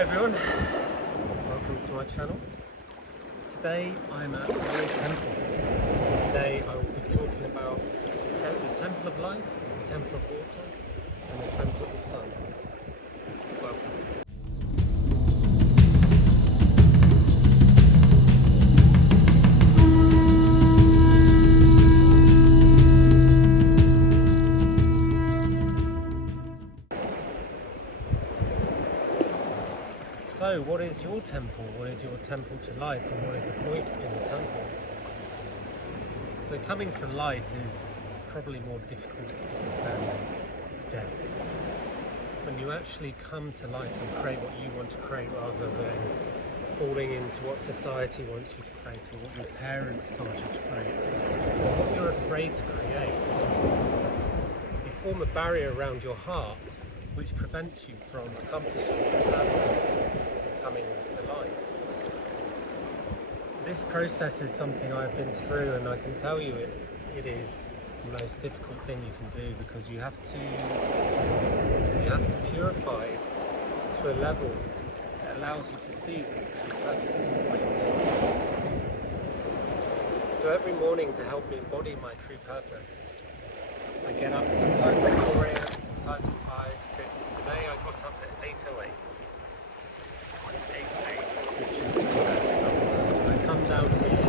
Hi everyone, welcome to my channel. Today I'm at a temple. Today I will be talking about the temple of life, the temple of water, and the temple of the sun. Welcome. So, what is your temple? What is your temple to life, and what is the point in the temple? So, coming to life is probably more difficult than death. When you actually come to life and create what you want to create, rather than falling into what society wants you to create, or what your parents told you to create, or what you're afraid to create, you form a barrier around your heart which prevents you from accomplishing your purpose, coming to life. This process is something I've been through, and I can tell you it is the most difficult thing you can do, because you have to purify to a level that allows you to see the purpose of what you're doing. So every morning, to help me embody my true purpose, I get up sometimes at 4 AM, sometimes at 5, 6. Today I got up at 8:08. 8:08, which is the best number. I come down here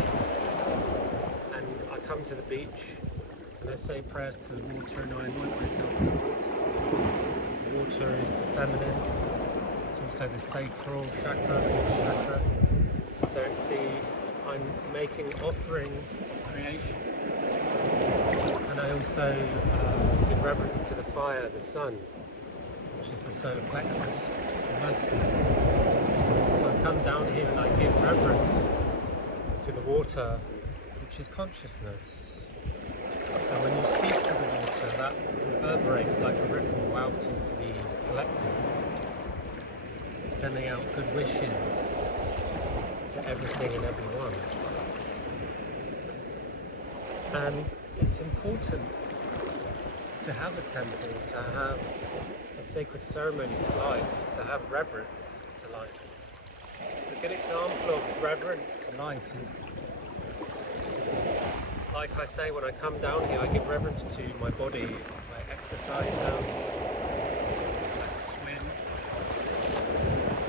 and I come to the beach and I say prayers to the water, and I anoint myself in the water. The water is the feminine. It's also the sacral chakra, chakra. So I'm making offerings of creation. And I also give reverence to the fire, the sun, which is the solar plexus, it's the masculine. So I come down here and I give reverence to the water, which is consciousness. And when you speak to the water, that reverberates like a ripple out into the collective, sending out good wishes to everything and everyone. And it's important to have a temple, to have a sacred ceremony to life, to have reverence to life. A good example of reverence to life is, like I say, when I come down here, I give reverence to my body. I exercise down here, I swim,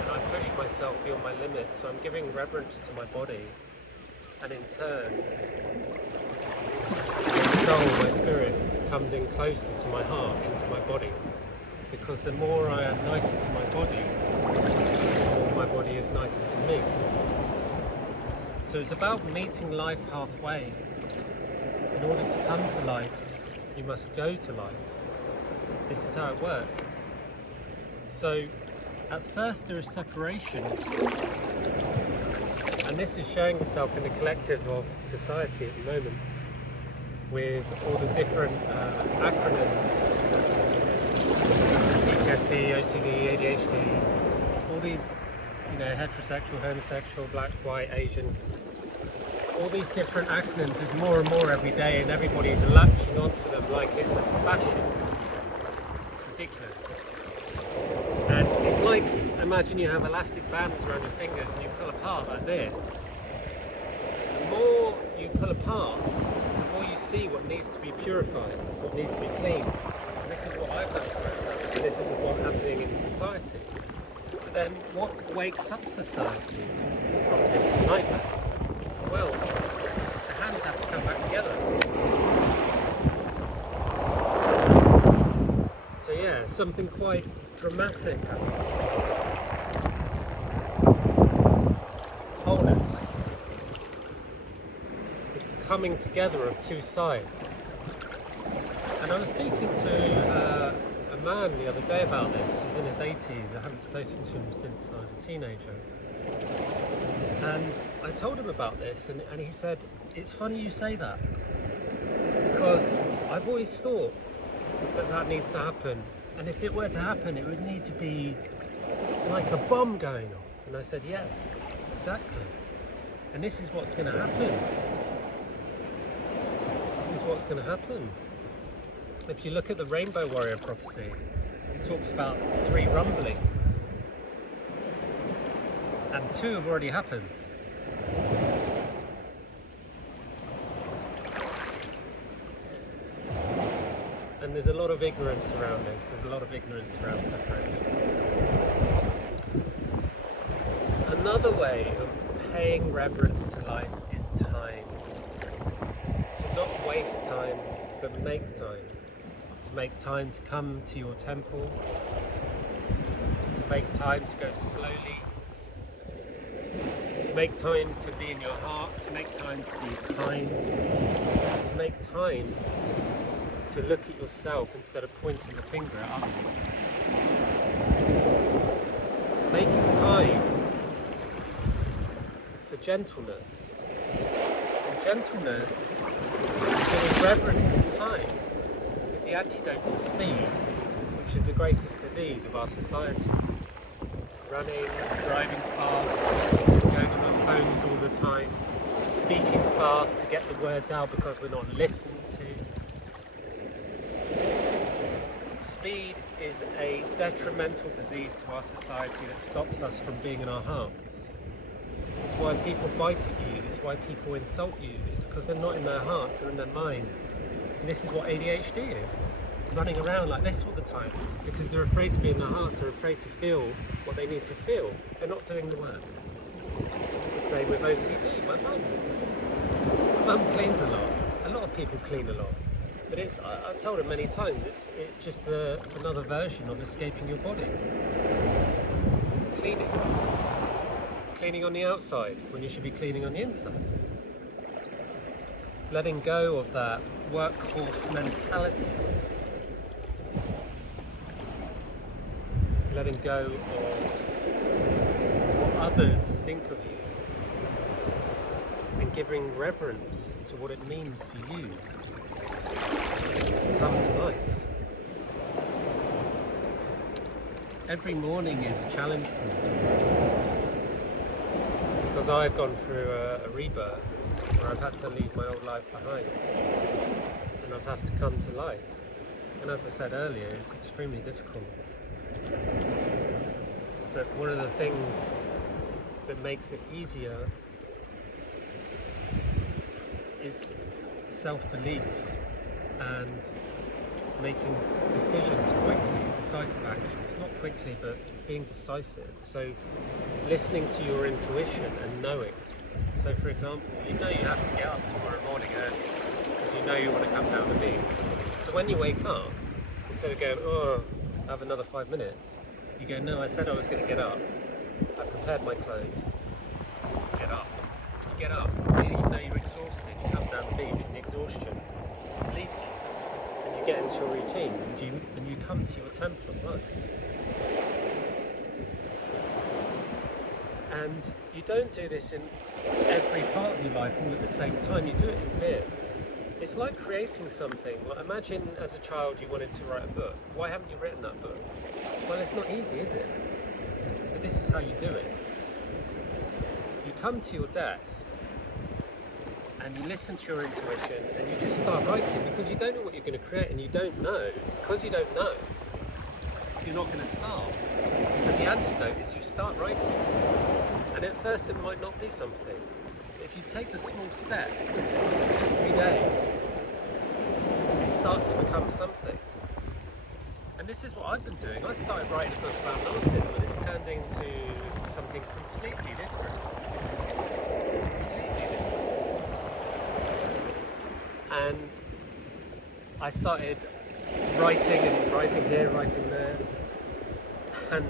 and I push myself beyond my limits. So I'm giving reverence to my body, and in turn, my soul, my spirit, comes in closer to my heart, into my body. Because the more I am nicer to my body, the more my body is nicer to me. So it's about meeting life halfway. In order to come to life, you must go to life. This is how it works. So at first there is separation, and this is showing itself in the collective of society at the moment, with all the different acronyms, PTSD, OCD, ADHD, all these, heterosexual, homosexual, black, white, Asian, all these different acronyms. There's more and more every day, and everybody's latching onto them like it's a fashion. It's ridiculous. And it's like, imagine you have elastic bands around your fingers and you pull apart like this. The more you pull apart, you see what needs to be purified, what needs to be cleaned. And this is what I've done to myself, and this is what's happening in society. But then what wakes up society from this nightmare? Well, the hands have to come back together. So yeah, something quite dramatic happens. Wholeness. Coming together of two sides. And I was speaking to a man the other day about this. He's in his 80s. I haven't spoken to him since I was a teenager. And I told him about this, and he said, "It's funny you say that, because I've always thought that needs to happen. And if it were to happen, it would need to be like a bomb going off." And I said, "Yeah, exactly. And this is what's going to happen. This is what's going to happen." If you look at the Rainbow Warrior prophecy, it talks about 3 rumblings. and 2 have already happened. And there's a lot of ignorance around this. There's a lot of ignorance around separation. Another way of paying reverence to life is time. To not waste time, but make time. To make time to come to your temple. To make time to go slowly. To make time to be in your heart. To make time to be kind. To make time to look at yourself instead of pointing the finger at others. Making time for gentleness. And gentleness, giving reverence to time, is the antidote to speed, which is the greatest disease of our society. Running, driving fast, going on our phones all the time, speaking fast to get the words out because we're not listened to. Speed is a detrimental disease to our society that stops us from being in our hearts. It's why people bite at you, it's why people insult you, it's because they're not in their hearts, they're in their mind. And this is what ADHD is, running around like this all the time, because they're afraid to be in their hearts, they're afraid to feel what they need to feel. They're not doing the work. It's the same with OCD. My mum cleans a lot of people clean a lot. But I've told her many times, it's just another version of escaping your body. Cleaning on the outside when you should be cleaning on the inside. Letting go of that workhorse mentality. Letting go of what others think of you. And giving reverence to what it means for you to come to life. Every morning is a challenge for me, because I've gone through a rebirth where I've had to leave my old life behind and I've had to come to life. And as I said earlier, it's extremely difficult. But one of the things that makes it easier is self-belief and making decisions quickly, decisive actions. Not quickly, but being decisive. So listening to your intuition and knowing. So for example, you know you have to get up tomorrow morning early because you know you want to come down the beach. So when you wake up, instead of going, oh, have another 5 minutes, you go, no, I said I was going to get up. I prepared my clothes. Get up. You get up, even though you're exhausted, you come down the beach and the exhaustion leaves you. And you get into your routine and you come to your temple of life. And you don't do this in every part of your life all at the same time, you do it in bits. It's like creating something. Like imagine as a child you wanted to write a book. Why haven't you written that book? Well, it's not easy, is it? But this is how you do it. You come to your desk and you listen to your intuition and you just start writing because you don't know what you're going to create and you don't know. Because you don't know, you're not going to start. So the antidote is you start writing. And at first it might not be something. If you take a small step every day, it starts to become something. And this is what I've been doing. I started writing a book about narcissism and it's turned into something completely different. And I started writing here, writing there, and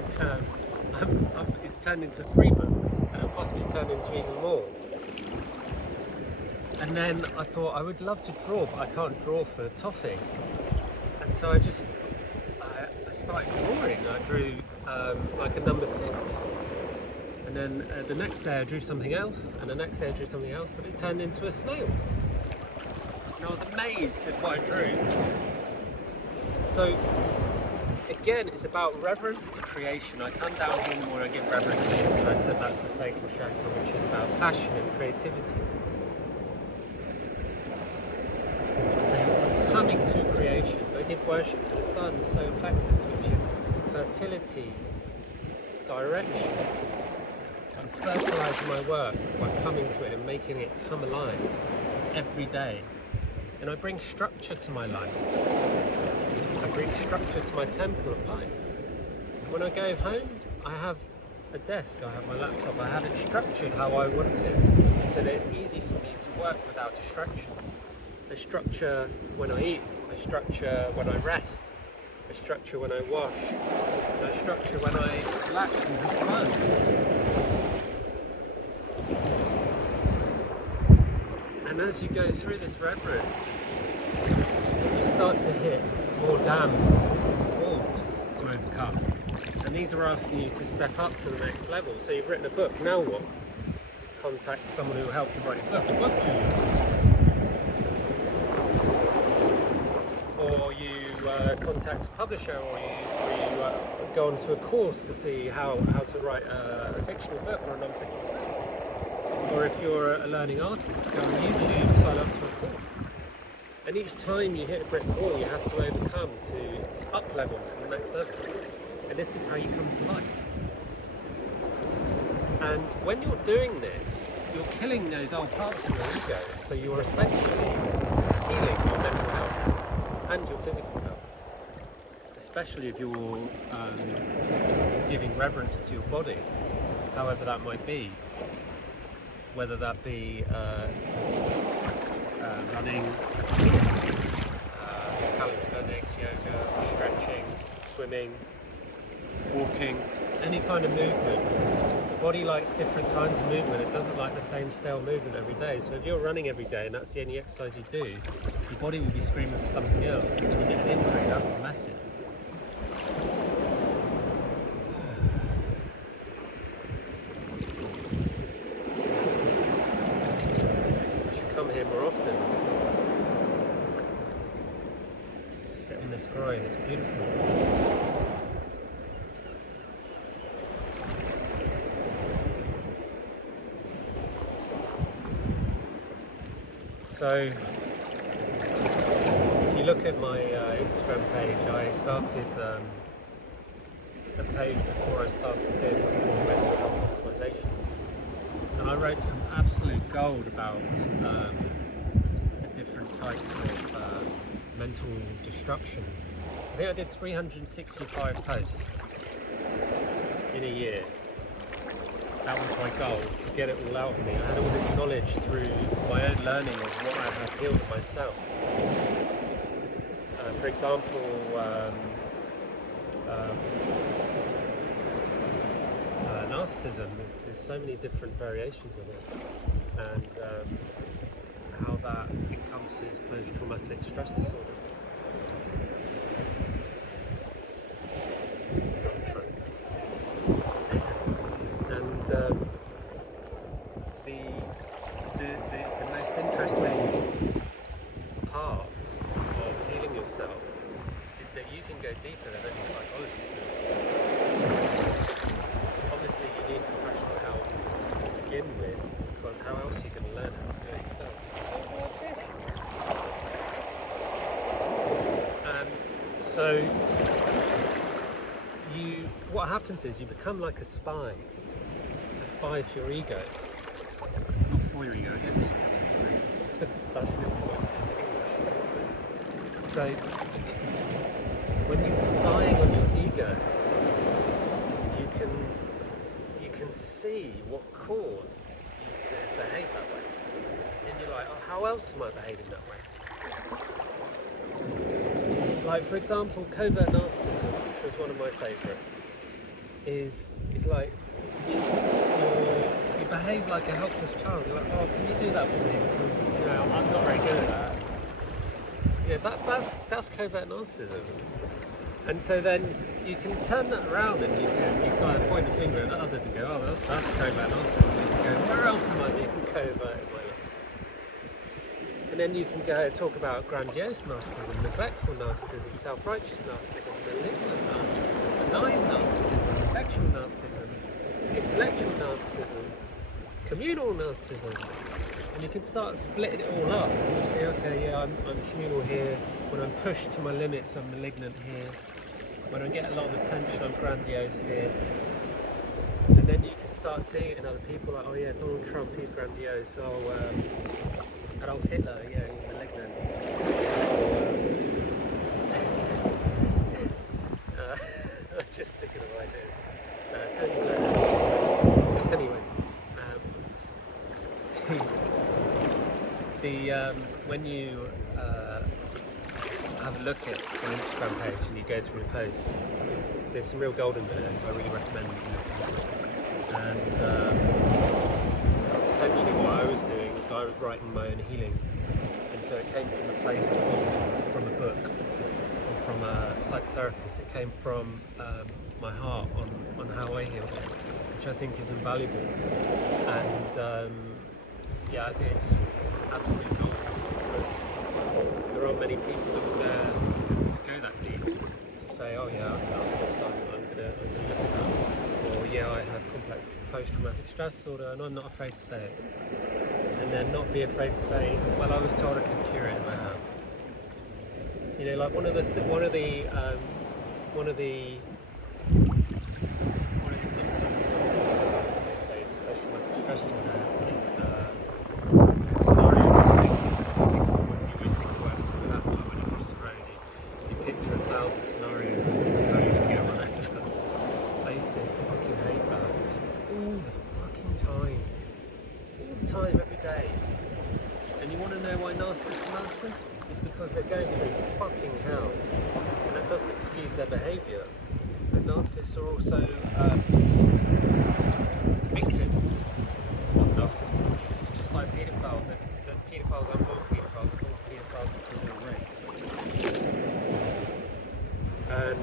it's turned into 3 books, and it'll possibly turn into even more. And then I thought I would love to draw, but I can't draw for toffee. And so I started drawing. I drew like a number 6. And then the next day I drew something else, and the next day I drew something else, and it turned into a snail. And I was amazed at what I drew. So again, it's about reverence to creation. I come down here in the morning, I give reverence to it, and I said that's the sacred chakra, which is about passion and creativity. So you're coming to creation. I give worship to the sun, the solar plexus, which is fertility, direction, and fertilising my work by coming to it and making it come alive every day. And I bring structure to my life. I bring structure to my temple of life. When I go home, I have a desk, I have my laptop, I have it structured how I want it, so that it's easy for me to work without distractions. I structure when I eat, I structure when I rest, I structure when I wash, and I structure when I relax and have fun. And as you go through this reverence, you start to hit more damned walls to overcome. And these are asking you to step up to the next level. So you've written a book, now what? Contact someone who will help you write a book. A book to you. Or you contact a publisher, or you go onto a course to see how to write a fictional book or a non-fictional book. Or if you're a learning artist, go on YouTube, sign up to a course. And each time you hit a brick wall, you have to overcome to up level to the next level. And this is how you come to life. And when you're doing this, you're killing those old parts of your ego. So you're essentially healing your mental health and your physical health. Especially if you're giving reverence to your body, however that might be. Whether that be running, calisthenics, yoga, stretching, swimming, walking, any kind of movement. The body likes different kinds of movement. It doesn't like the same stale movement every day. So if you're running every day and that's the only exercise you do, your body will be screaming for something else. And when you get an injury, that's the message. You should come here more often. Sit on this groin, it's beautiful. So, if you look at my Instagram page, I started a page before I started this called Mental Health Optimisation. And I wrote some absolute gold about the different types of mental destruction. I think I did 365 posts in a year. That was my goal, to get it all out of me. I had all this knowledge through my own learning of what I have healed myself. For example, narcissism, there's so many different variations of it, and how that encompasses post-traumatic stress disorder. It's a dumb trope. And the most interesting part of healing yourself is that you can go deeper than any psychology skills. Obviously you need professional help to begin with, because how else are you going to learn how to do it yourself? And so what happens is you become like a spy for your ego. Not for your ego, against your ego. That's the important distinction. So, when you're spying on your ego, you can see what caused you to behave that way. And you're like, oh, how else am I behaving that way? Like, for example, covert narcissism, which was one of my favourites, is like you behave like a helpless child. You're like, oh, can you do that for me? Because I'm not very good at that. Yeah, that's covert narcissism. And so then you can turn that around and you kind of point a finger at others and go, oh, that's covert narcissism. And you can go, where else am I being covert in my life? And then you can go talk about grandiose narcissism, neglectful narcissism, self-righteous narcissism, malignant narcissism, benign narcissism, sexual narcissism, intellectual narcissism, communal narcissism. And you can start splitting it all up. And you say, okay, yeah, I'm communal here. When I'm pushed to my limits, I'm malignant here. When I get a lot of attention, I'm grandiose here. And then you can start seeing it in other people, like, oh yeah, Donald Trump, he's grandiose. Oh, Adolf Hitler, yeah, he's malignant. I'm just thinking of ideas. Tony Blair. Anyway, when you have a look at an Instagram page and you go through the posts, there's some real gold in there, so I really recommend it. And essentially what I was doing was I was writing my own healing, and so it came from a place that wasn't from a book or from a psychotherapist. It came from my heart on how I healed it, which I think is invaluable. And yeah, I think it's absolute gold, because there aren't many people that dare to go that deep, to say, oh yeah, I'm a narcissist, I'm gonna look at that. Or yeah, I have complex post-traumatic stress disorder, and I'm not afraid to say it. And then not be afraid to say, well, I was told I could cure it, and I have. You know, like one of the symptoms of, they say, post-traumatic stress disorder is scenario-based thinking. So you always think the worst could happen. Like when you cross the road, you picture 1,000 scenarios of how you're going to get run over. I used to fucking hate that. Just all the fucking time. All the time, every day. And you want to know why narcissists are narcissists? It's because they're going through fucking hell. And that doesn't excuse their behaviour. But narcissists are also victims of narcissistic abuse. Just like paedophiles. Paedophiles aren't born paedophiles, they're born paedophiles because they were raped. And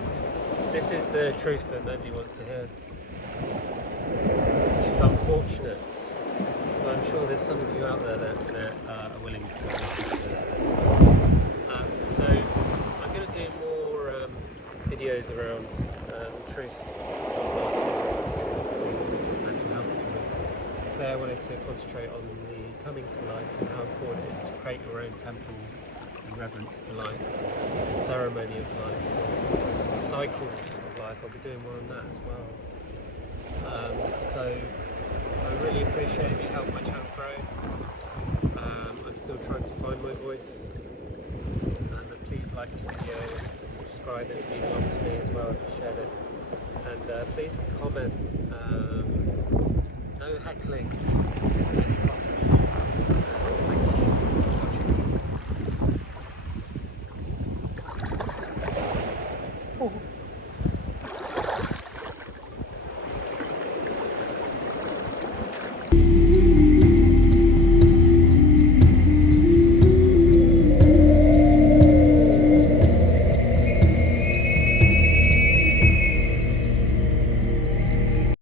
this is the truth that nobody wants to hear. Which is unfortunate. But I'm sure there's some of you out there that are willing to listen to that. So I'm going to do more videos around the truth of these different mental health disorders. Today I wanted to concentrate on the coming to life and how important it is to create your own temple and reverence to life, the ceremony of life, the cycles of life. I'll be doing more on that as well. So I really appreciate if you help my channel grow. I'm still trying to find my voice. Please like this video and subscribe, it would mean a lot to me as well if you shared it. And please comment. No heckling.